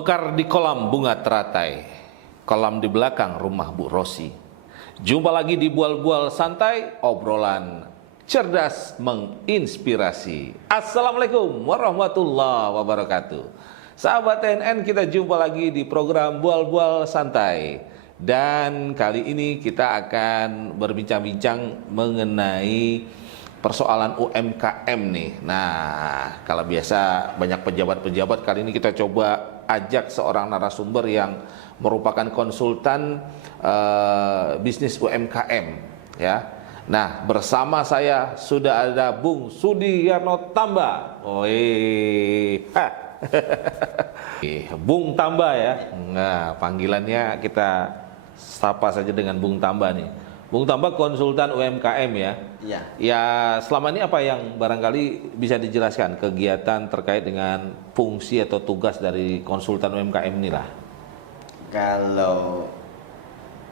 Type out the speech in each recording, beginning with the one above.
Mekar di kolam bunga teratai, kolam di belakang rumah Bu Rosi. Jumpa lagi di Bual-Bual Santai, obrolan cerdas menginspirasi. Assalamualaikum warahmatullahi wabarakatuh. Sahabat TNN, kita jumpa lagi di program Bual-Bual Santai. Dan kali ini kita akan berbincang-bincang mengenai persoalan UMKM nih. Nah, kalau biasa banyak pejabat-pejabat, kali ini kita coba ajak seorang narasumber yang merupakan konsultan bisnis UMKM, ya. Nah, bersama saya sudah ada Bung Sudiarno Tamba. Bung Tamba ya. Nah, panggilannya kita sapa saja dengan Bung Tamba nih. Bung Tamba konsultan UMKM ya. Iya. Ya, selama ini apa yang barangkali bisa dijelaskan kegiatan terkait dengan fungsi atau tugas dari konsultan UMKM inilah? Kalau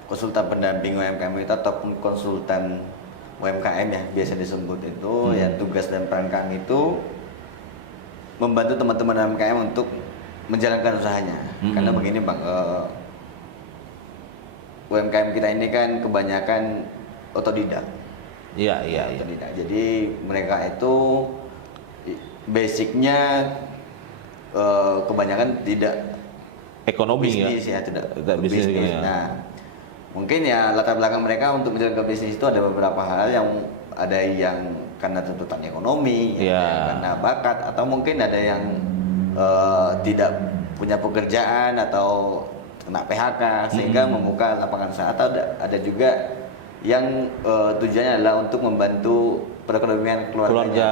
konsultan pendamping UMKM itu ataupun konsultan UMKM ya biasa disebut itu, ya tugas dan peran kami itu membantu teman-teman UMKM untuk menjalankan usahanya. Karena begini Bang, UMKM kita ini kan kebanyakan otodidak. Iya. Otodidak. Jadi mereka itu basicnya kebanyakan tidak Ekonomi bisnis ya. tidak bisnis. Ya. Nah, mungkin ya latar belakang mereka untuk menjalankan bisnis itu ada beberapa hal, yang ada yang karena tuntutan ekonomi, ada yang karena bakat, atau mungkin ada yang tidak punya pekerjaan atau kena PHK sehingga membuka lapangan usaha, atau ada juga yang tujuannya adalah untuk membantu perekonomian keluarga.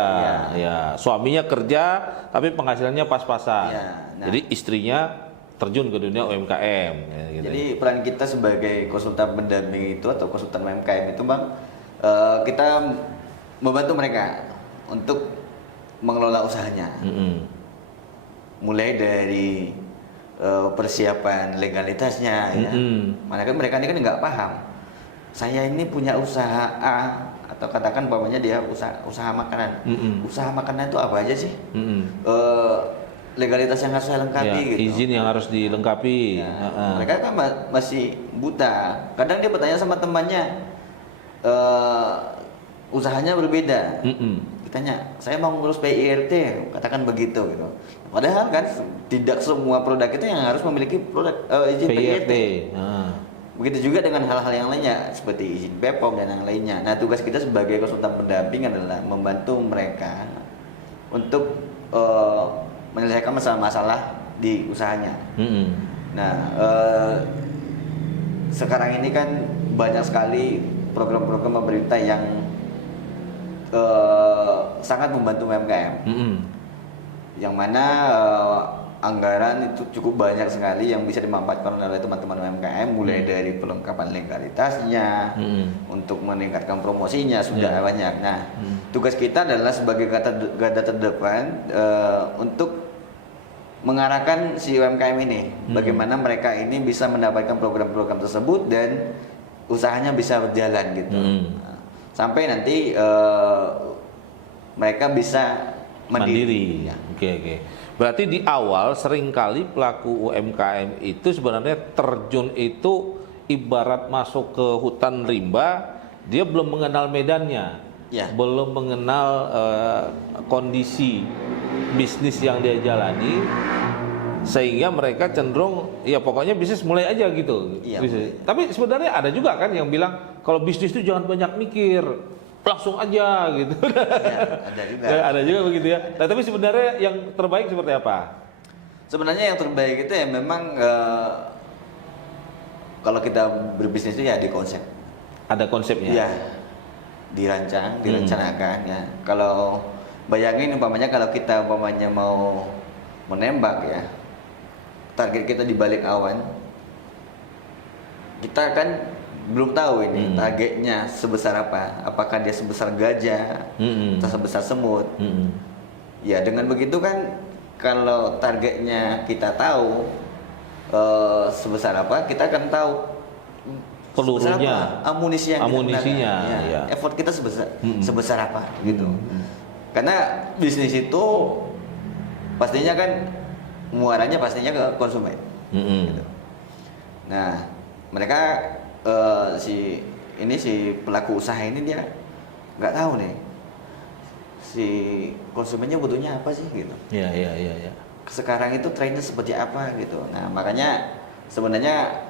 Ya. Suaminya kerja tapi penghasilannya pas-pasan. Ya, nah, jadi istrinya terjun ke dunia UMKM. Gitu. Jadi peran kita sebagai konsultan pendamping itu atau konsultan UMKM itu Bang, kita membantu mereka untuk mengelola usahanya. Mulai dari persiapan legalitasnya, ya. Mana kan mereka ini kan nggak paham. Saya ini punya usaha A, atau katakan umpamanya dia usaha makanan. Usaha makanan itu apa aja sih? Legalitas yang harus saya lengkapi, gitu. Izin yang harus dilengkapi. Mereka kan masih buta. Kadang dia bertanya sama temannya, usahanya berbeda. Ditanya, saya mau ngurus PIRT, katakan begitu, gitu. Padahal kan tidak semua produk itu yang harus memiliki izin PIRT. Begitu juga dengan hal-hal yang lainnya seperti izin BPOM dan yang lainnya. Nah, tugas kita sebagai konsultan pendamping adalah membantu mereka untuk menyelesaikan masalah-masalah di usahanya. Nah, sekarang ini kan banyak sekali program-program pemerintah yang sangat membantu UMKM, yang mana anggaran itu cukup banyak sekali yang bisa dimanfaatkan oleh teman-teman UMKM, mulai dari pelengkapan legalitasnya, untuk meningkatkan promosinya sudah banyak. Nah, tugas kita adalah sebagai garda terdepan untuk mengarahkan si UMKM ini, bagaimana mereka ini bisa mendapatkan program-program tersebut dan usahanya bisa berjalan gitu. Sampai nanti mereka bisa mandiri. Oke. Berarti di awal seringkali pelaku UMKM itu sebenarnya terjun itu ibarat masuk ke hutan rimba, dia belum mengenal medannya, belum mengenal kondisi bisnis yang dia jalani, sehingga mereka cenderung ya pokoknya bisnis mulai aja gitu. Tapi sebenarnya ada juga kan yang bilang kalau bisnis itu jangan banyak mikir, langsung aja gitu. Ada juga. Ada juga begitu ya. Nah, tapi sebenarnya yang terbaik seperti apa? Sebenarnya yang terbaik itu ya memang kalau kita berbisnis itu ya di konsep. Ada konsepnya. Ya, direncanakan ya. Kalau bayangin umpamanya kalau kita umpamanya mau menembak ya, target kita di balik awan, kita kan belum tahu ini targetnya sebesar apa. Apakah dia sebesar gajah atau sebesar semut? Ya, dengan begitu kan kalau targetnya kita tahu sebesar apa, kita akan tahu pelurunya, amunisi yang amunisinya, ya. Effort kita sebesar apa gitu. Karena bisnis itu pastinya kan muaranya pastinya ke konsumen. Mm-mm. Gitu. Nah, mereka si pelaku usaha ini dia nggak tahu nih si konsumennya butuhnya apa sih gitu. Iya, iya, iya, iya. Sekarang itu trennya seperti apa gitu. Nah, makanya sebenarnya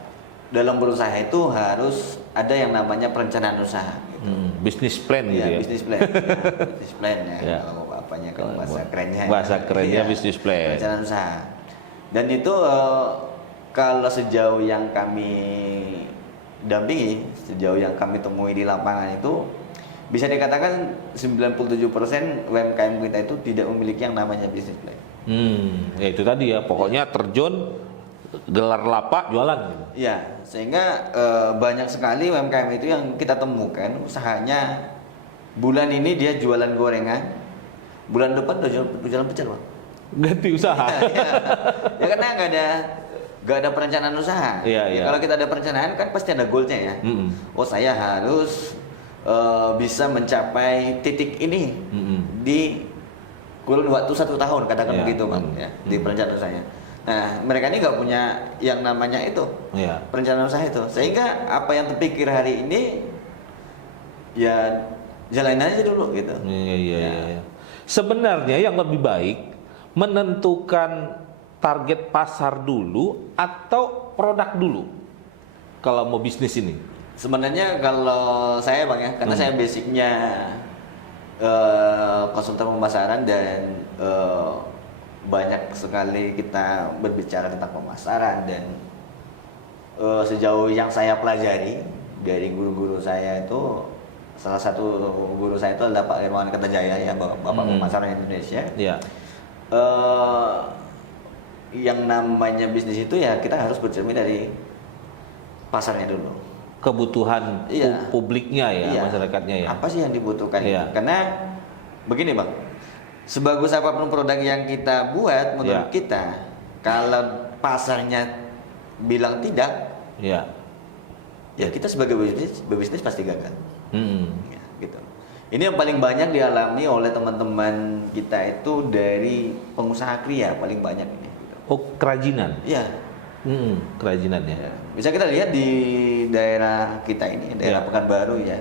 dalam berusaha itu harus ada yang namanya perencanaan usaha. Gitu. Business plan gitu ya. Bisnis plan. Ya, bisnis plan ya. Ya. Kalau apanya kalau bahasa kerennya. Bahasa kerennya Iya, business plan. perencanaan usaha. Dan itu kalau sejauh yang kami dampingi, sejauh yang kami temui di lapangan itu bisa dikatakan 97% UMKM kita itu tidak memiliki yang namanya bisnis plan. Ya itu tadi ya, pokoknya terjun gelar lapak jualan gitu. Iya, sehingga banyak sekali UMKM itu yang kita temukan usahanya bulan ini dia jualan gorengan, bulan depan udah jualan pecel, Bang. Ganti usaha. Ya karena nggak ada perencanaan usaha. Iya, Ya, iya. kalau kita ada perencanaan kan pasti ada goalnya ya. Oh, saya harus bisa mencapai titik ini di kurun waktu 1 tahun, katakan Iya. begitu, Bang, ya, di perencanaan usahanya. Nah, mereka ini nggak punya yang namanya itu, Iya. perencanaan usaha itu, sehingga apa yang terpikir hari ini ya jalanin aja dulu gitu. Iya, iya, Ya. iya. Sebenarnya yang lebih baik menentukan target pasar dulu atau produk dulu kalau mau bisnis ini. Sebenarnya kalau saya, Bang, ya, karena saya basicnya konsultan pemasaran dan banyak sekali kita berbicara tentang pemasaran, dan sejauh yang saya pelajari dari guru-guru saya itu, salah satu guru saya itu adalah Pak Irwan Kertajaya ya, Bapak Pemasaran Indonesia. Iya. Yang namanya bisnis itu ya kita harus bercermin dari pasarnya dulu. Kebutuhan Iya. publiknya ya, Iya. masyarakatnya ya. Apa sih yang dibutuhkan? Iya. Karena begini, Bang, sebagus apapun produk yang kita buat menurut Iya. kita, kalau pasarnya bilang tidak, Iya. ya kita sebagai berbisnis pasti gagal. Mm. Ya, gitu. Ini yang paling banyak dialami oleh teman-teman kita itu dari pengusaha kria, paling banyak ini. Gitu. Oh, kerajinan. Iya. Kerajinan ya. Ya. Bisa kita lihat di daerah kita ini, daerah Ya. Pekanbaru ya,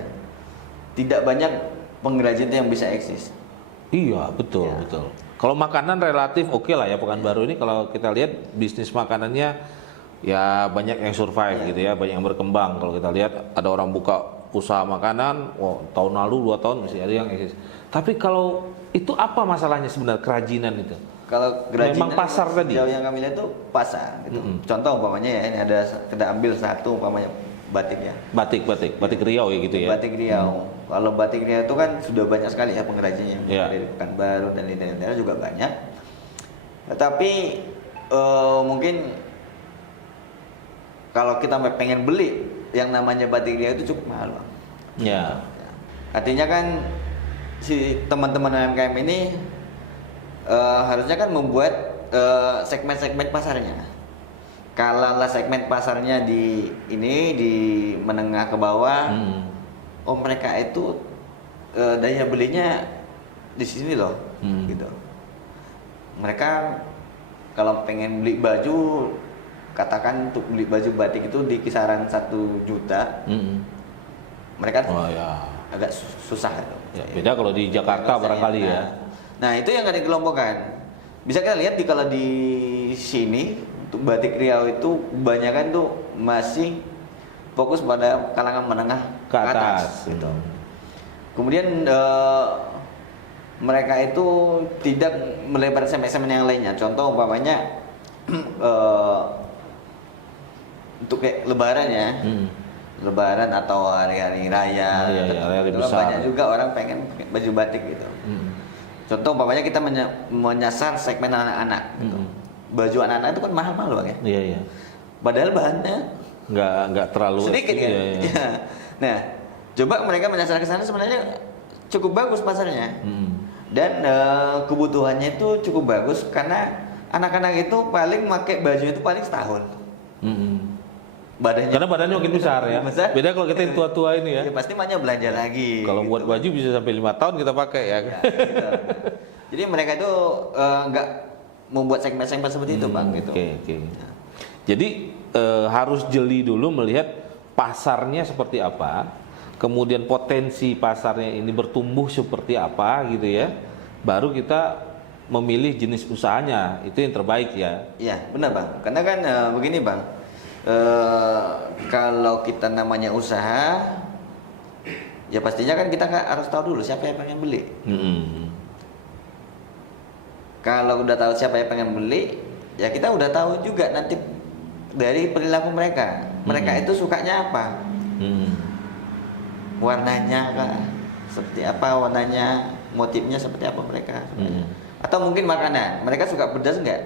tidak banyak pengrajin yang bisa eksis. Iya, betul, Ya. betul. Kalau makanan relatif oke lah ya, Pekanbaru ini kalau kita lihat bisnis makanannya ya banyak yang survive gitu ya, banyak yang berkembang. Kalau kita lihat ada orang buka usaha makanan, tahun lalu 2 tahun masih ada yang eksis. Tapi kalau itu apa masalahnya sebenarnya kerajinan itu? Kalau kerajinan Memang pasar tadi? sejauh yang kami lihat itu pasar gitu. Contoh umpamanya ya, ini ada, kita ambil satu umpamanya batik ya. Batik Riau ya gitu ya. Batik Riau. Kalau batik Riau itu kan sudah banyak sekali ya pengrajinnya. Iya. Dari Pekanbaru dan di daerah juga banyak. Tetapi mungkin kalau kita pengen beli yang namanya batik Riau itu cukup mahal, Bang. Ya. Artinya kan si teman-teman UMKM ini harusnya kan membuat segmen-segmen pasarnya. Kalau segmen pasarnya di menengah ke bawah, oh mereka itu daya belinya di sini loh, gitu. Mereka kalau pengen beli baju, katakan untuk beli baju batik itu di kisaran 1 juta, mereka Oh ya. agak susah. Ya, beda kalau di Jakarta barangkali ya. Nah, itu yang nggak dikelompokkan. Bisa kita lihat kalau di sini untuk batik Riau itu kebanyakan tuh masih fokus pada kalangan menengah Ke atas. gitu. Kemudian mereka itu tidak melebar segmen yang lainnya. Contoh umpamanya untuk kayak Lebaran ya. Lebaran atau hari-hari raya, hari itu besar. banyak juga orang pengen pakai baju batik gitu. Contoh umpamanya kita menyasar segmen anak-anak gitu. Baju anak-anak itu kan mahal-mahal, Bang ya. Iya, iya. Padahal bahannya Nggak terlalu sedikit kan. iya, iya. Ya. Nah, coba mereka menyasar ke sana sebenarnya cukup bagus pasarnya. Dan kebutuhannya itu cukup bagus karena anak-anak itu paling pakai baju itu paling setahun. Badannya Karena badannya makin besar ya. Besar. Beda kalau kita yang tua-tua ini ya. ya pasti banyak belanja lagi. Kalau gitu. buat baju bisa sampai 5 tahun kita pakai ya. Ya, gitu. Jadi mereka itu nggak membuat segmen-segmen seperti itu Bang gitu. Oke, oke. Jadi harus jeli dulu melihat pasarnya seperti apa, kemudian potensi pasarnya ini bertumbuh seperti apa gitu ya. Baru kita memilih jenis usahanya, itu yang terbaik ya. Iya, benar Bang. Karena kan begini Bang. Kalau kita namanya usaha, ya pastinya kan kita harus tahu dulu siapa yang pengen beli. Kalau udah tahu siapa yang pengen beli, ya kita udah tahu juga nanti dari perilaku mereka. Mereka itu sukanya apa? Warnanya kah? Seperti apa warnanya? Motifnya seperti apa mereka? Atau mungkin makanan. Mereka suka pedas nggak?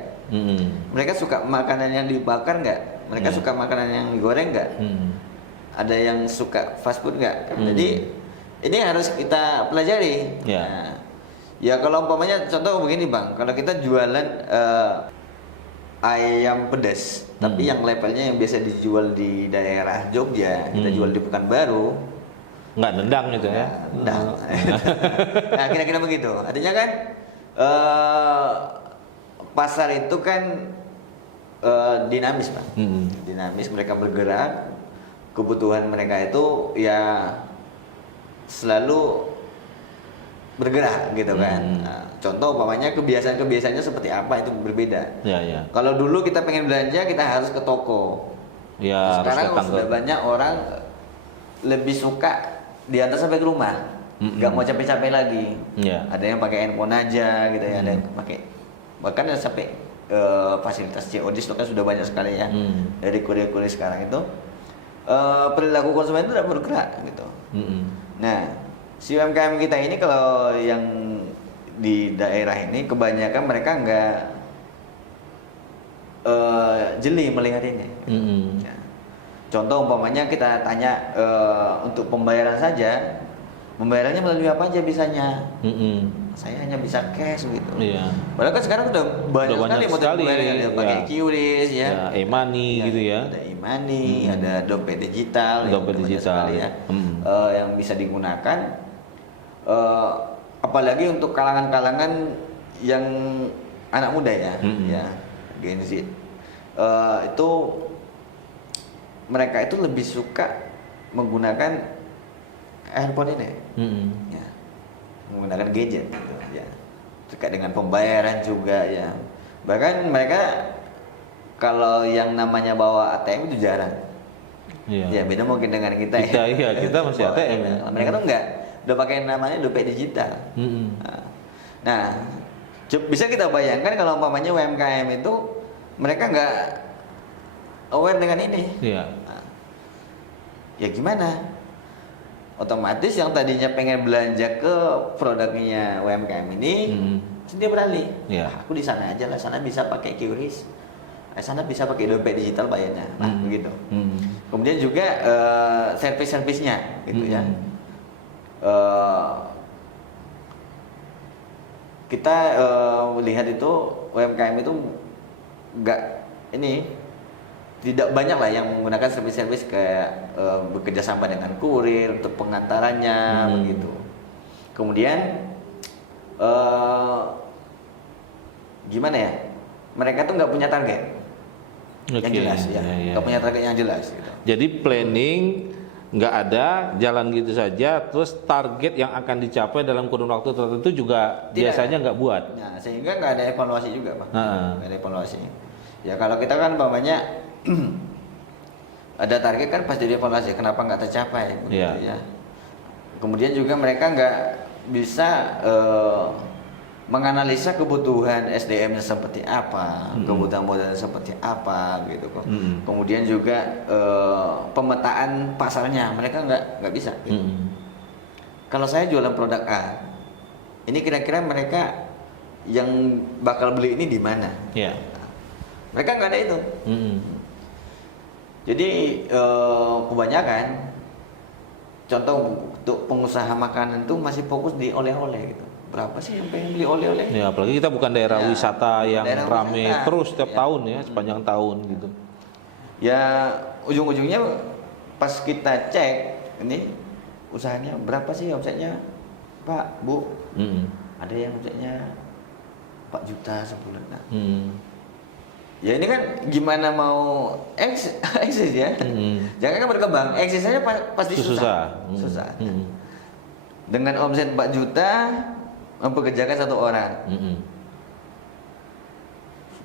Mereka suka makanan yang dibakar nggak? Mereka suka makanan yang digoreng nggak? Ada yang suka fast food nggak? Jadi ini harus kita pelajari. Nah, ya kalau umpamanya contoh begini Bang, kalau kita jualan ayam pedas, tapi yang levelnya yang biasa dijual di daerah Jogja, kita jual di Pekanbaru, nggak nendang gitu ya? Nendang. Nah kira-kira begitu. Artinya kan pasar itu kan dinamis Pak. Dinamis, mereka bergerak, kebutuhan mereka itu ya selalu bergerak gitu kan. Nah, contoh umpamanya kebiasaan-kebiasaannya seperti apa itu berbeda. Kalau dulu kita pengen belanja kita harus ke toko. Sekarang sudah banyak orang lebih suka diantar sampai ke rumah, nggak mau capek-capek lagi. Ada yang pakai handphone aja gitu ya, ada yang pakai, bahkan ada sampai fasilitas COD itu kan sudah banyak sekali ya. Dari kurir-kurir sekarang itu perilaku konsumen itu udah bergerak gitu. Nah, si UMKM kita ini kalau yang di daerah ini kebanyakan mereka nggak jeli melihat ini. Ya. Contoh umpamanya kita tanya untuk pembayaran saja, pembayarannya melalui apa aja bisanya? Saya hanya bisa cash gitu. Padahal kan sekarang udah banyak sekali motif pembayaran, ada pakai QRIS ya, e-money gitu ya. Ada e-money, ada dompet digital, ya, yang bisa digunakan. Apalagi untuk kalangan-kalangan yang anak muda ya, ya Gen Z, itu mereka itu lebih suka menggunakan handphone ini, ya, menggunakan gadget, gitu, ya, terkait dengan pembayaran juga ya. Bahkan mereka kalau yang namanya bawa ATM itu jarang, ya beda mungkin dengan kita ya. Kita masih ATM. Mereka tuh enggak, udah pakai namanya dompet digital. Nah, bisa kita bayangkan kalau umpamanya UMKM itu mereka nggak aware dengan ini. Nah, ya gimana? Otomatis yang tadinya pengen belanja ke produknya UMKM ini, dia beralih. Aku di sana aja lah, sana bisa pakai QRIS, sana bisa pakai dompet digital bayarnya, begitu. Kemudian juga servis-servisnya, gitu ya. Kita melihat itu UMKM itu tidak banyak lah yang menggunakan servis-servis kayak bekerja sama dengan kurir untuk pengantarannya begitu. Kemudian gimana ya? Mereka tuh nggak punya target yang jelas ya, nggak punya target yang jelas. Gitu. Jadi planning nggak ada, jalan gitu saja, terus target yang akan dicapai dalam kurun waktu tertentu juga biasanya nggak buat. Nah, sehingga nggak ada evaluasi juga, Pak. Nggak ada evaluasi. Ya kalau kita kan umpamanya ada target kan pasti dievaluasi, kenapa nggak tercapai, begitu ya. Kemudian juga mereka nggak bisa menganalisa kebutuhan SDM-nya seperti apa, kebutuhan modalnya seperti apa, gitu kok. Kemudian juga pemetaan pasarnya mereka nggak bisa. Gitu. Kalau saya jualan produk A, ini kira-kira mereka yang bakal beli ini di mana? Mereka nggak ada itu. Jadi kebanyakan contoh untuk pengusaha makanan itu masih fokus di oleh-oleh gitu. Berapa sih yang pengen beli oleh-oleh? Ya, apalagi kita bukan daerah wisata yang ramai terus setiap tahun ya, sepanjang tahun gitu. Ya, ujung-ujungnya pas kita cek ini usahanya berapa sih omsetnya, Pak, Bu? Ada yang omsetnya 4 juta sebulan. Nah, Hmm. ya ini kan gimana mau eksis ya? Jangan kan berkembang, eksis saja pasti susah. Susah. Dengan omset 4 juta mempekerjakan 1 orang.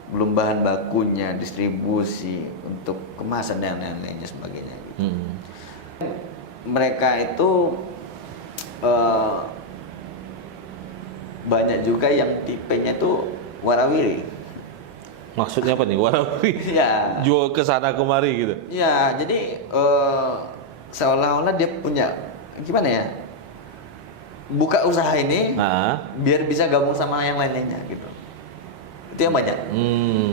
Belum bahan bakunya, distribusi untuk kemasan dan lain-lainnya sebagainya. Gitu. Mereka itu banyak juga yang tipenya itu warawiri. Maksudnya apa nih? Warawiri? Ya. Jual ke sana kemari gitu? Ya, jadi seolah-olah dia punya gimana ya? Buka usaha ini biar bisa gabung sama yang lain-lainnya gitu. Itu yang banyak.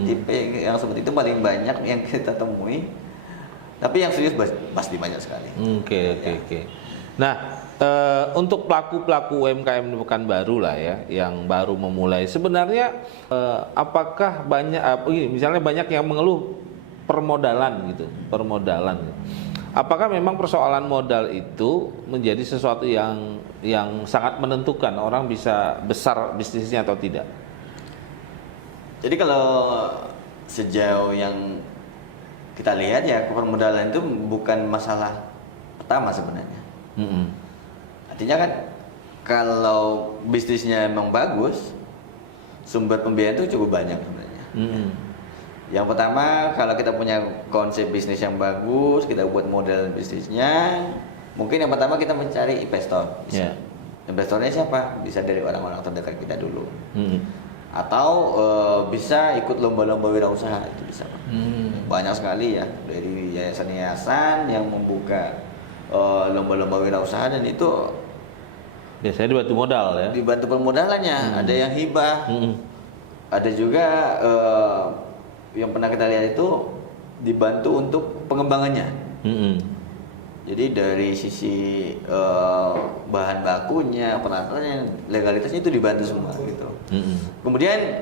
Tipe yang seperti itu paling banyak yang kita temui. Tapi yang serius pasti banyak sekali. Oke. Nah, untuk pelaku-pelaku UMKM di Pekanbaru lah ya, yang baru memulai, sebenarnya apakah banyak, misalnya banyak yang mengeluh permodalan gitu, permodalan. Apakah memang persoalan modal itu menjadi sesuatu yang sangat menentukan orang bisa besar bisnisnya atau tidak? Jadi kalau sejauh yang kita lihat ya, permodalan itu bukan masalah pertama sebenarnya. Artinya kan kalau bisnisnya memang bagus, sumber pembiayaan itu cukup banyak sebenarnya. Yang pertama, kalau kita punya konsep bisnis yang bagus, kita buat model bisnisnya, mungkin yang pertama kita mencari investor. Investornya siapa? Bisa dari orang-orang terdekat kita dulu. Atau bisa ikut lomba-lomba wirausaha, itu bisa. Banyak sekali ya, dari yayasan-yayasan yang membuka lomba-lomba wirausaha, dan itu biasanya dibantu modal ya. Dibantu permodalannya, ada yang hibah. Ada juga yang pernah kita lihat itu dibantu untuk pengembangannya. Jadi dari sisi bahan bakunya, peralatannya, legalitasnya itu dibantu semua gitu. Kemudian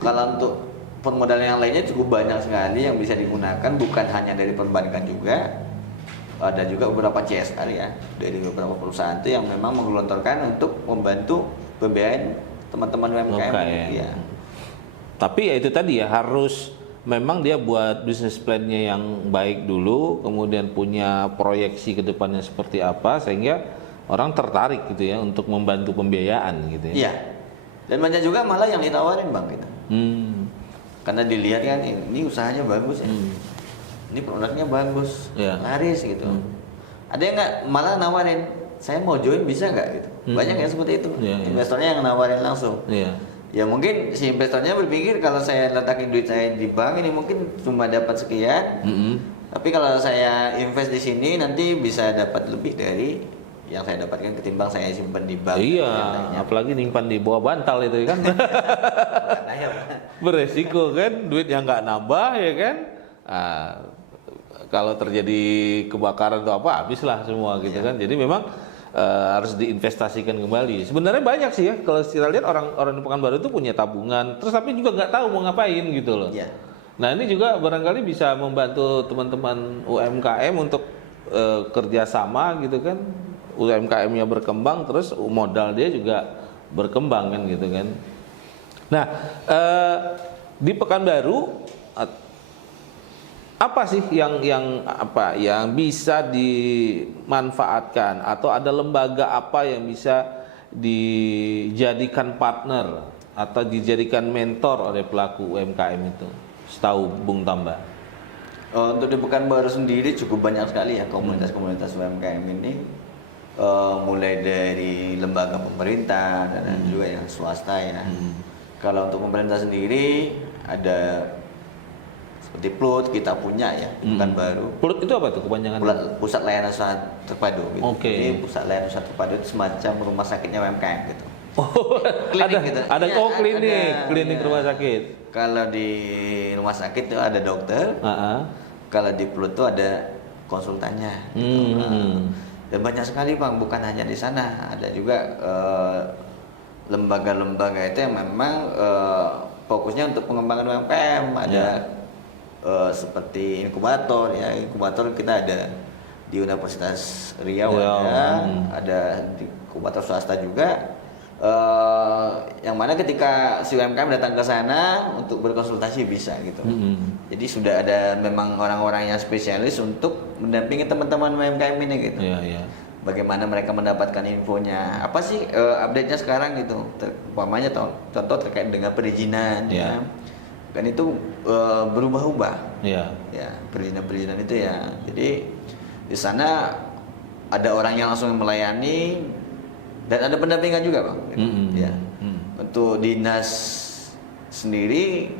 kalau untuk permodalan yang lainnya cukup banyak sekali yang bisa digunakan, bukan hanya dari perbankan juga. Ada juga beberapa CSR ya, dari beberapa perusahaan itu yang memang menggelontorkan untuk membantu pembiayaan teman-teman UMKM. Ya. Tapi ya itu tadi ya, harus memang dia buat bisnis plan-nya yang baik dulu, kemudian punya proyeksi ke depannya seperti apa, sehingga orang tertarik gitu ya untuk membantu pembiayaan gitu ya. Iya. Dan banyak juga malah yang ditawarin Bang gitu. Karena dilihat kan ini usahanya bagus ya. Ini produknya bagus, laris gitu. Ada yang nggak malah nawarin, saya mau join bisa nggak gitu. Banyak yang seperti itu. Investornya yang nawarin langsung. Ya mungkin si investornya berpikir kalau saya letakin duit saya di bank ini mungkin cuma dapat sekian. Tapi kalau saya invest di sini nanti bisa dapat lebih dari yang saya dapatkan ketimbang saya simpan di bank. Iya, apalagi nyimpan di bawah bantal itu kan. Beresiko kan, duit yang nggak nambah ya kan. Kalau terjadi kebakaran atau apa, habislah semua gitu kan. Jadi memang harus diinvestasikan kembali. Sebenarnya banyak sih ya, kalau kita lihat orang di Pekanbaru itu punya tabungan, terus tapi juga nggak tahu mau ngapain gitu loh. Nah ini juga barangkali bisa membantu teman-teman UMKM untuk kerjasama gitu kan. UMKM-nya berkembang, terus modal dia juga berkembang kan gitu kan. Nah di Pekanbaru apa sih yang bisa dimanfaatkan, atau ada lembaga apa yang bisa dijadikan partner atau dijadikan mentor oleh pelaku UMKM itu, setahu Bung Tamba? Untuk di Pekanbaru sendiri cukup banyak sekali ya komunitas-komunitas UMKM ini, mulai dari lembaga pemerintah dan juga yang swasta ya. Kalau untuk pemerintah sendiri ada seperti PLUT kita punya ya, Pekanbaru. PLUT itu apa tuh kepanjangan? Pusat Layanan Usaha Terpadu gitu. Jadi pusat layanan usaha terpadu itu semacam rumah sakitnya UMKM gitu. Klinik gitu. Klinik rumah sakit. Kalau di rumah sakit itu ada dokter. Kalau di PLUT itu ada konsultannya gitu. Dan banyak sekali Bang, bukan hanya di sana, ada juga lembaga-lembaga itu yang memang fokusnya untuk pengembangan UMKM. Ada seperti inkubator ya, inkubator kita ada di Universitas Riau, ada di inkubator swasta juga, yang mana ketika si UMKM datang ke sana untuk berkonsultasi bisa gitu. Jadi sudah ada memang orang-orang yang spesialis untuk mendampingi teman-teman UMKM ini gitu. Bagaimana mereka mendapatkan infonya, apa sih update-nya sekarang gitu. Umpamanya contoh terkait dengan perizinan, ya. Dan itu berubah-ubah. Ya, perizinan itu ya. Jadi di sana ada orang yang langsung melayani. Dan ada pendampingan juga, Bang. Ya. Untuk dinas sendiri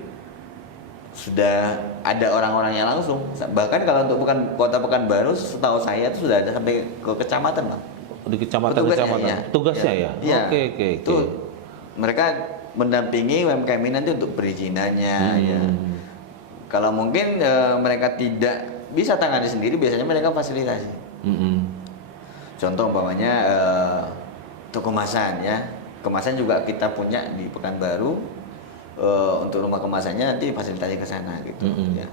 sudah ada orang-orangnya langsung. Bahkan kalau untuk Kota Pekanbaru, setahu saya itu sudah ada sampai ke kecamatan, Bang. Di kecamatan. Tugasnya ya. Iya. Oke. Itu mereka mendampingi UMKM ini nanti untuk perizinannya. Ya. Kalau mungkin mereka tidak bisa tangani sendiri, biasanya mereka fasilitasi. Contoh umpamanya untuk kemasan ya, kemasan juga kita punya di Pekanbaru. Untuk rumah kemasannya nanti fasilitasi ke sana gitu ya.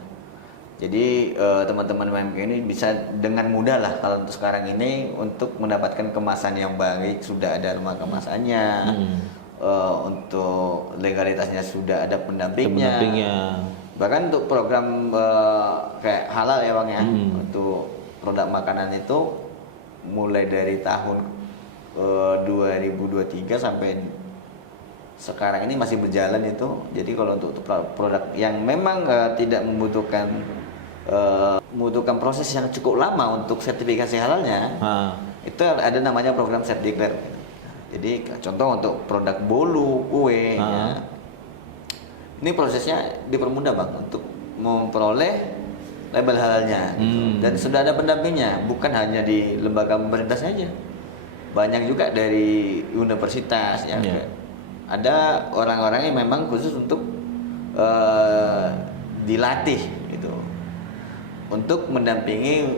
Jadi teman-teman UMKM ini bisa dengan mudah lah kalau untuk sekarang ini untuk mendapatkan kemasan yang baik, sudah ada rumah kemasannya, untuk legalitasnya sudah ada pendampingnya. Bahkan untuk program kayak halal ya Bang ya, untuk produk makanan itu mulai dari tahun 2023 sampai sekarang ini masih berjalan itu. Jadi kalau untuk produk yang memang tidak membutuhkan proses yang cukup lama untuk sertifikasi halalnya, itu ada namanya program Setdeclare. Jadi contoh untuk produk bolu, kue, ya, ini prosesnya dipermudah Bang untuk memperoleh label halalnya, gitu. Dan sudah ada pendampingnya, bukan hanya di lembaga pemerintah saja. Banyak juga dari universitas ya. Ada orang-orang yang memang khusus untuk dilatih gitu untuk mendampingi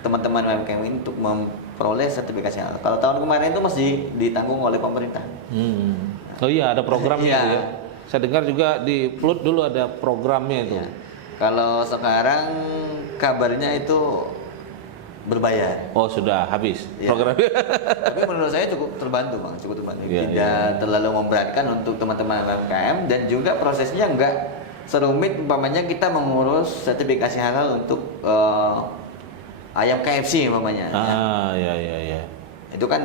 teman-teman UMKM ini untuk memperoleh sertifikasi halal. Kalau tahun kemarin itu masih ditanggung oleh pemerintah. Oh iya, ada programnya itu ya. Saya dengar juga di Plut dulu ada programnya itu. Kalau sekarang kabarnya itu berbayar. Oh sudah habis programnya. Tapi menurut saya cukup terbantu Bang, cukup terbantu. Tidak terlalu memberatkan untuk teman-teman UMKM, dan juga prosesnya enggak serumit umpamanya kita mengurus sertifikasi halal untuk ayam KFC umpamanya. Ya. Itu kan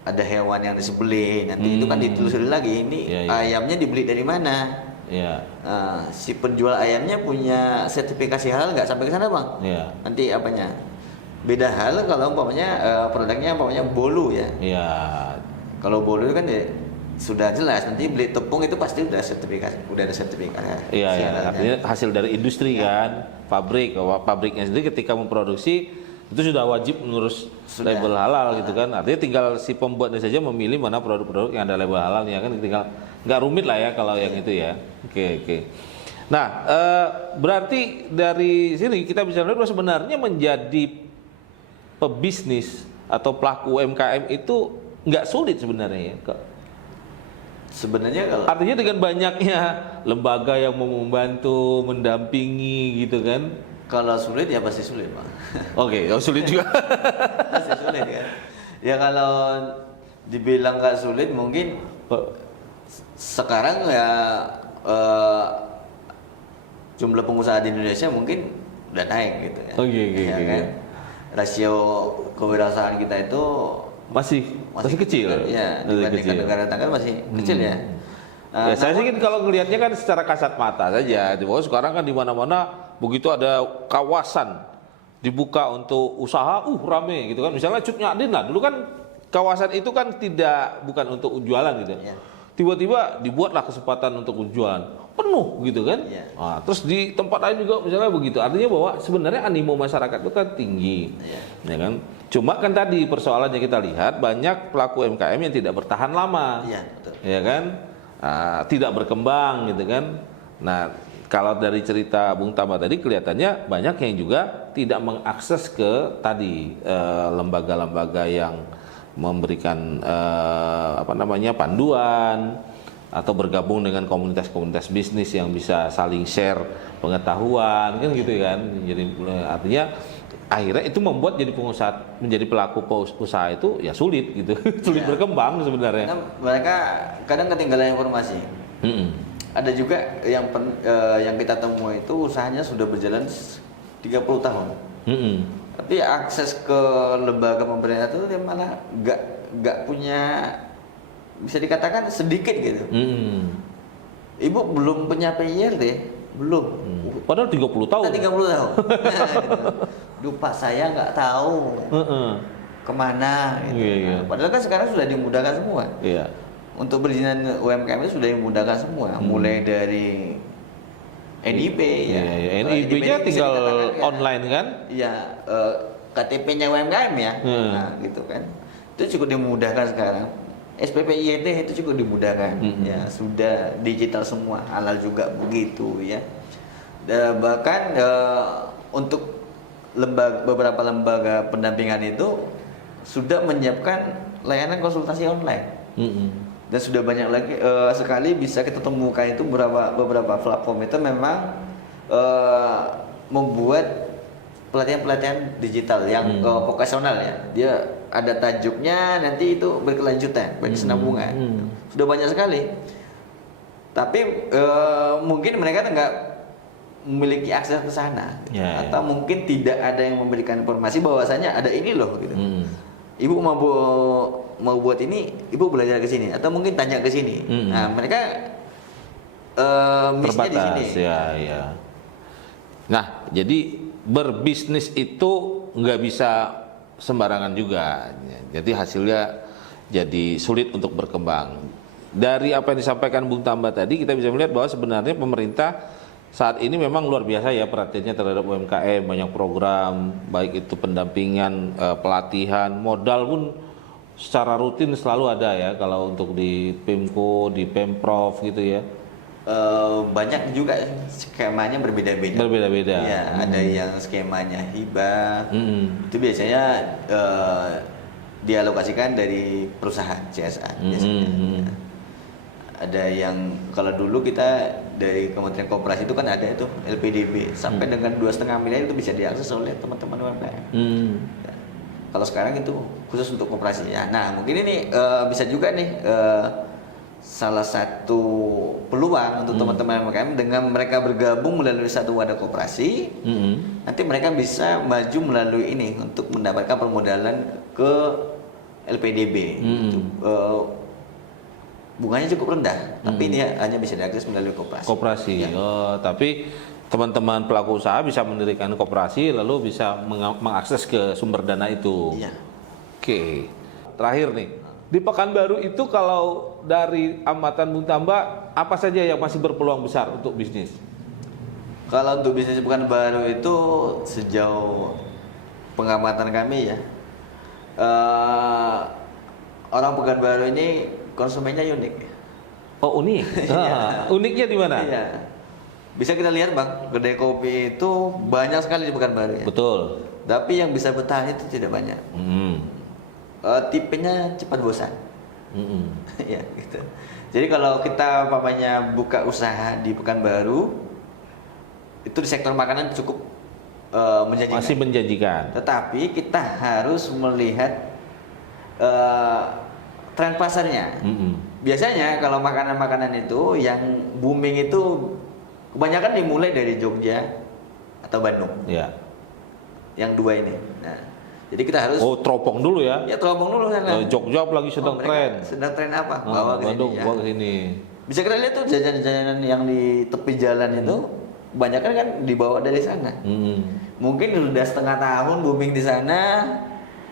ada hewan yang disembelih, nanti itu kan ditelusuri lagi ini ayamnya dibeli dari mana. Si penjual ayamnya punya sertifikasi halal nggak sampai ke sana Bang? Nanti apanya? Beda hal kalau umpamanya produknya umpamanya bolu ya. Kalau bolu kan sudah jelas, nanti beli tepung itu pasti udah ada sertifikasi. Artinya hasil dari industri kan, pabriknya sendiri ketika memproduksi itu sudah wajib mengurus label halal gitu kan. Artinya tinggal si pembuatnya saja memilih mana produk-produk yang ada label halalnya kan, tinggal nggak rumit lah ya kalau yang itu ya. Oke. Nah, berarti dari sini kita bisa lihat bahwa sebenarnya menjadi pebisnis atau pelaku UMKM itu nggak sulit sebenarnya ya. Sebenarnya kalau artinya dengan banyaknya lembaga yang mau membantu, mendampingi gitu kan. Kalau sulit ya pasti sulit Bang. Oke, sulit juga. Pasti sulit kan. Ya kalau dibilang nggak sulit mungkin sekarang ya jumlah pengusaha di Indonesia mungkin udah naik gitu ya. Kan? Rasio kewirausahaan kita itu masih kecil. Ya, dibandingkan negara tetangga masih kecil ya. Saya sih kan kalau ngelihatnya kan secara kasat mata saja. Bahwa sekarang kan di mana-mana begitu ada kawasan dibuka untuk usaha, rame gitu kan. Misalnya Cut Nyak Din lah, dulu kan kawasan itu kan bukan untuk jualan gitu. Tiba-tiba dibuatlah kesempatan untuk jualan, penuh gitu kan. Nah, terus di tempat lain juga misalnya begitu. Artinya bahwa sebenarnya animo masyarakat itu kan tinggi, ya kan. Cuma kan tadi persoalannya kita lihat banyak pelaku UMKM yang tidak bertahan lama, ya kan. Tidak berkembang gitu kan. Nah, kalau dari cerita Bung Tama tadi kelihatannya banyak yang juga tidak mengakses ke tadi lembaga-lembaga yang memberikan panduan atau bergabung dengan komunitas-komunitas bisnis yang bisa saling share pengetahuan kan gitu kan. Jadi artinya akhirnya itu membuat menjadi pelaku usaha itu ya sulit gitu, sulit Ya. berkembang sebenarnya. Karena mereka kadang ketinggalan informasi. Mm-mm. Ada juga yang kita temui itu usahanya sudah berjalan 30 tahun. Mm-mm. Tapi akses ke lembaga pemerintah itu dia malah nggak punya, bisa dikatakan sedikit gitu. Mm-mm. Ibu belum punya PYLD, belum. Padahal 30 tahun. Kita 30 tahun. Nah, gitu. Duh Pak, saya nggak tahu Heeh. kemana gitu. Iya, iya. Nah, padahal kan sekarang sudah dimudahkan semua. Iya. Untuk perizinan UMKM itu sudah dimudahkan semua, mulai dari NIP ya. Iya. NIB-nya bisa tinggal dikatakan ya, online kan? Iya, KTP-nya UMKM ya. Nah, gitu kan. Itu cukup dimudahkan sekarang. SPP IED itu cukup dimudahkan. Ya, sudah digital semua, halal juga begitu ya. Bahkan untuk beberapa lembaga pendampingan itu sudah menyiapkan layanan konsultasi online. Mm-mm. Dan sudah banyak lagi sekali bisa kita temukan itu beberapa platform itu memang membuat pelatihan-pelatihan digital yang vokasional ya. Dia ada tajuknya, nanti itu berkelanjutan, berkesinambungan. Sudah banyak sekali. Tapi mungkin mereka nggak memiliki akses ke sana, Ya, atau mungkin tidak ada yang memberikan informasi bahwasanya ada ini loh gitu. Ibu mau buat ini, ibu belajar ke sini atau mungkin tanya ke sini. Nah, mereka missnya di sini. Terbatas ya. Nah, jadi berbisnis itu nggak bisa sembarangan juga. Jadi hasilnya jadi sulit untuk berkembang. Dari apa yang disampaikan Bung Tamba tadi, kita bisa melihat bahwa sebenarnya pemerintah saat ini memang luar biasa ya perhatiannya terhadap UMKM, banyak program, baik itu pendampingan, pelatihan, modal pun secara rutin selalu ada ya kalau untuk di Pemko, di Pemprov gitu ya. Banyak juga skemanya berbeda-beda. Berbeda-beda. Ya, ada yang skemanya hibah. Itu biasanya dialokasikan dari perusahaan CSA. biasanya. Ada yang kalau dulu kita dari Kementerian Koperasi itu kan ada itu LPDB sampai dengan 2,5 miliar itu bisa diakses oleh teman-teman UMKM. Ya. Kalau sekarang itu khusus untuk koperasi. Ya, nah mungkin ini bisa juga nih salah satu peluang untuk teman-teman UMKM dengan mereka bergabung melalui satu wadah koperasi. Nanti mereka bisa maju melalui ini untuk mendapatkan permodalan ke LPDB. Bunganya cukup rendah, tapi ini hanya bisa diakses melalui koperasi. Ya. Tapi teman-teman pelaku usaha bisa mendirikan koperasi lalu bisa mengakses ke sumber dana itu. Iya. Oke. Terakhir nih, di Pekanbaru itu kalau dari amatan Bung Tamba, apa saja yang masih berpeluang besar untuk bisnis? Kalau untuk bisnis Pekanbaru itu sejauh pengamatan kami ya, orang Pekanbaru ini konsumennya unik. Oh unik. Uniknya di mana? Iya. Bisa kita lihat Bang, kedai kopi itu banyak sekali di Pekanbaru ya. Betul. Tapi yang bisa bertahan itu tidak banyak. Tipenya cepat bosan. Ya gitu. Jadi kalau kita umpamanya buka usaha di Pekanbaru, itu di sektor makanan cukup menjanjikan. Masih menjanjikan. Tetapi kita harus melihat tren pasarnya. Biasanya kalau makanan-makanan itu yang booming itu kebanyakan dimulai dari Jogja atau Bandung. Ya. Yang dua ini. Nah, jadi kita harus teropong dulu ya. Ya teropong dulu sana. Jogja lagi sedang mereka tren. Sedang tren apa? Bawa ke Bandung, sini. Ya. bawa ke sini. Bisa kita lihat tuh jajanan-jajanan yang di tepi jalan itu kebanyakan kan dibawa dari sana. Mungkin sudah setengah tahun booming di sana.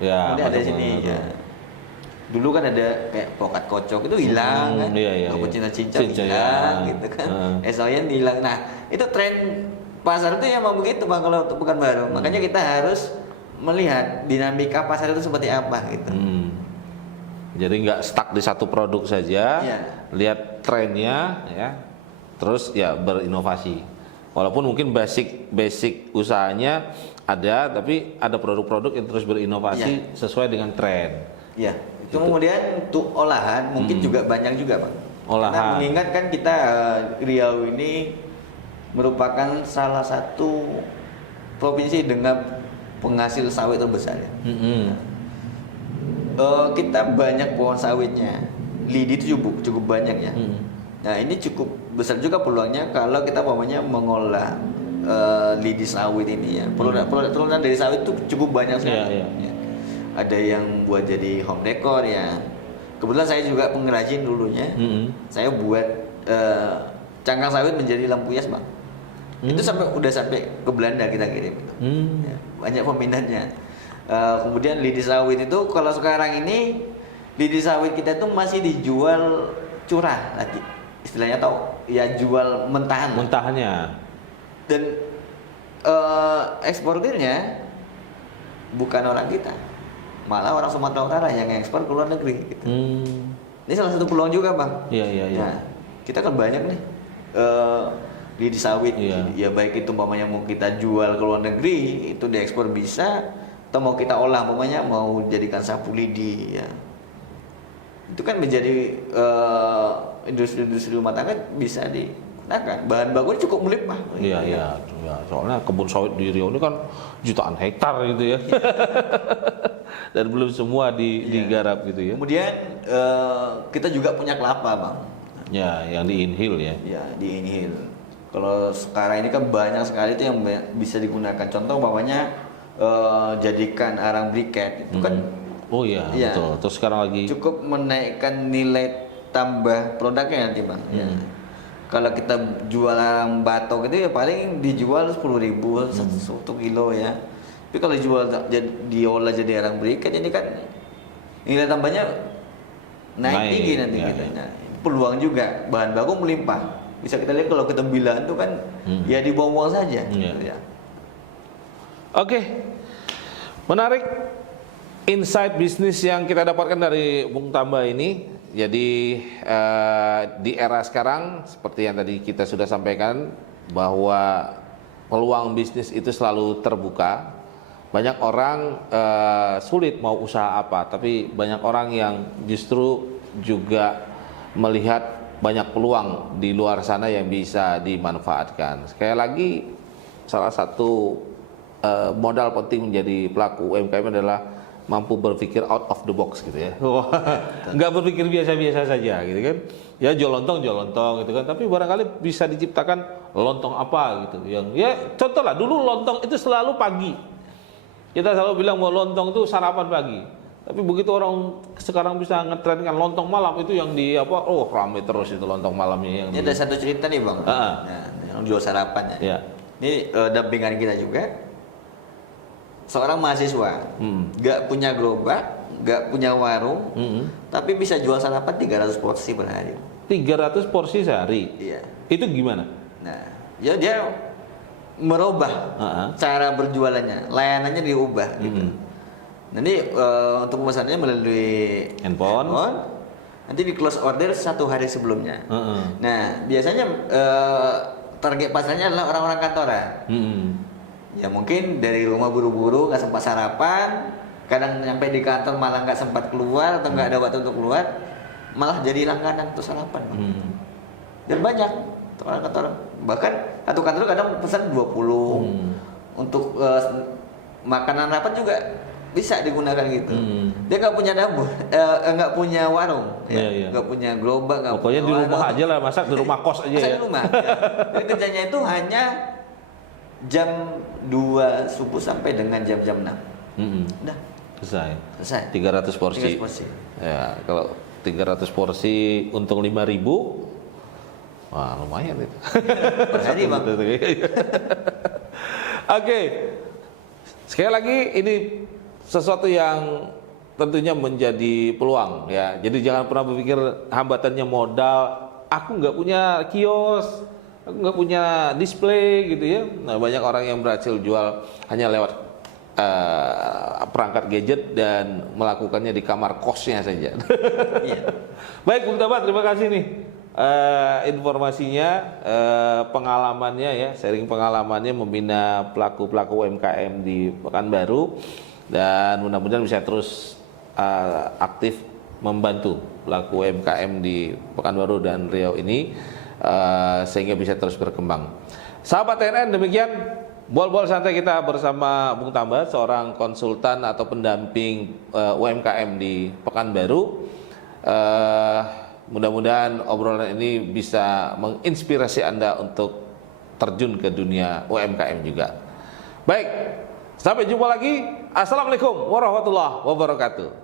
Ya. Kemudian ada di sini. Ya. Dulu kan ada kayak pokat kocok itu hilang kan, Iya. cinta hilang gitu kan, esoyen hilang. Nah itu tren pasar itu ya mau begitu Bang kalau untuk Pekanbaru. Makanya kita harus melihat dinamika pasar itu seperti apa gitu. Jadi nggak stuck di satu produk saja, lihat trennya ya, terus ya berinovasi. Walaupun mungkin basic usahanya ada, tapi ada produk-produk yang terus berinovasi sesuai dengan tren. Ya, itu kemudian untuk olahan mungkin juga banyak juga Bang. Olahan. Karena mengingat kan kita Riau ini merupakan salah satu provinsi dengan penghasil sawit terbesar ya. Mm-mm. Kita banyak pohon sawitnya, lidi itu cukup banyak ya. Nah ini cukup besar juga peluangnya kalau kita mengolah lidi sawit ini ya. Turunan dari sawit itu cukup banyak sekali. Ya. Ada yang buat jadi home decor ya. Kebetulan saya juga pengrajin dulunya. Saya buat cangkang sawit menjadi lampu hias, Bang. Itu udah sampai ke Belanda kita kirim. Ya, banyak peminatnya. Kemudian lidi sawit itu kalau sekarang ini lidi sawit kita tuh masih dijual curah lagi istilahnya, atau ya jual mentahannya. Dan eksportirnya bukan orang kita, malah orang Sumatera Utara yang ekspor ke luar negeri gitu. Ini salah satu peluang juga, Bang. Iya. Nah, kita kan banyak nih lidi sawit, ya baik itu umpamanya mau kita jual ke luar negeri itu diekspor bisa, atau mau kita olah umpamanya mau jadikan sapu lidi ya, itu kan menjadi industri rumah tangga bisa digunakan, bahan bakunya cukup melimpah. Iya, soalnya kebun sawit di Riau ini kan jutaan hektar gitu ya. Dan belum semua digarap gitu ya. Kemudian kita juga punya kelapa, Bang. Ya, yang di Inhil ya. Ya, di Inhil. Kalau sekarang ini kan banyak sekali itu yang bisa digunakan. Contoh umpamanya jadikan arang briket itu kan. Oh iya, betul. Terus sekarang lagi cukup menaikkan nilai tambah produknya nanti, Bang. Ya. Kalau kita jual arang batok itu ya paling dijual 10.000 1 kilo ya. Tapi kalau diolah jadi arang briket ini kan nilai tambahnya naik tinggi nanti kita. Nah, peluang juga bahan baku melimpah. Bisa kita lihat kalau ketembilan itu kan ya dibuang-buang saja. Gitu ya. Oke. Menarik insight bisnis yang kita dapatkan dari Bung Tamba ini. Jadi di era sekarang seperti yang tadi kita sudah sampaikan bahwa peluang bisnis itu selalu terbuka. Banyak orang sulit mau usaha apa, tapi banyak orang yang justru juga melihat banyak peluang di luar sana yang bisa dimanfaatkan. Sekali lagi, salah satu modal penting menjadi pelaku UMKM adalah mampu berpikir out of the box gitu ya. Nggak berpikir biasa-biasa saja gitu kan. Ya jual lontong gitu kan. Tapi barangkali bisa diciptakan lontong apa gitu. Yang ya contoh lah, dulu lontong itu selalu pagi. Kita selalu bilang mau lontong itu sarapan pagi. Tapi begitu orang sekarang bisa ngetrenkan lontong malam itu yang ramai terus itu lontong malamnya. Ini ada satu cerita nih, Bang. Nah, yang jual sarapannya. Ya. Ini dampingan kita juga. Seorang mahasiswa, nggak punya gerobak, nggak punya warung, tapi bisa jual sarapan 300 porsi per hari. 300 porsi sehari? Iya. Itu gimana? Nah, ya dia merubah cara berjualannya, layanannya diubah gitu. Nanti untuk pemesanannya melalui handphone, nanti di close order 1 hari sebelumnya. Nah, biasanya target pasarnya adalah orang-orang kantoran. Ya mungkin dari rumah buru-buru nggak sempat sarapan, kadang nyampe di kantor malah nggak sempat keluar atau nggak ada waktu untuk keluar, malah jadi langganan untuk sarapan. Dan banyak orang kantor, bahkan satu kantor kadang pesan 20 untuk makanan rapat juga bisa digunakan gitu. Dia nggak punya dapur, nggak punya warung, nggak punya gerobak, pokoknya di rumah aja lah, masak di rumah kos aja. Masak di rumah. Jadi kerjanya itu hanya jam 2 subuh sampai dengan jam 6. Udah selesai. 300 porsi. Ya, kalau 300 porsi untung 5.000, wah lumayan itu. Per hari, Bang. Oke. Sekali lagi ini sesuatu yang tentunya menjadi peluang ya. Jadi jangan pernah berpikir hambatannya modal. Aku nggak punya kios, aku nggak punya display gitu ya. Nah, banyak orang yang berhasil jual hanya lewat perangkat gadget dan melakukannya di kamar kosnya saja. Baik, Bung Tamba, terima kasih nih informasinya, pengalamannya ya, sharing pengalamannya membina pelaku-pelaku UMKM di Pekanbaru, dan mudah-mudahan bisa terus aktif membantu pelaku UMKM di Pekanbaru dan Riau ini sehingga bisa terus berkembang. Sahabat TNN, demikian Bual-bual santai kita bersama Bung Tamba, seorang konsultan atau pendamping UMKM di Pekanbaru. Mudah-mudahan obrolan ini bisa menginspirasi Anda untuk terjun ke dunia UMKM juga. Baik, sampai jumpa lagi. Assalamualaikum warahmatullahi wabarakatuh.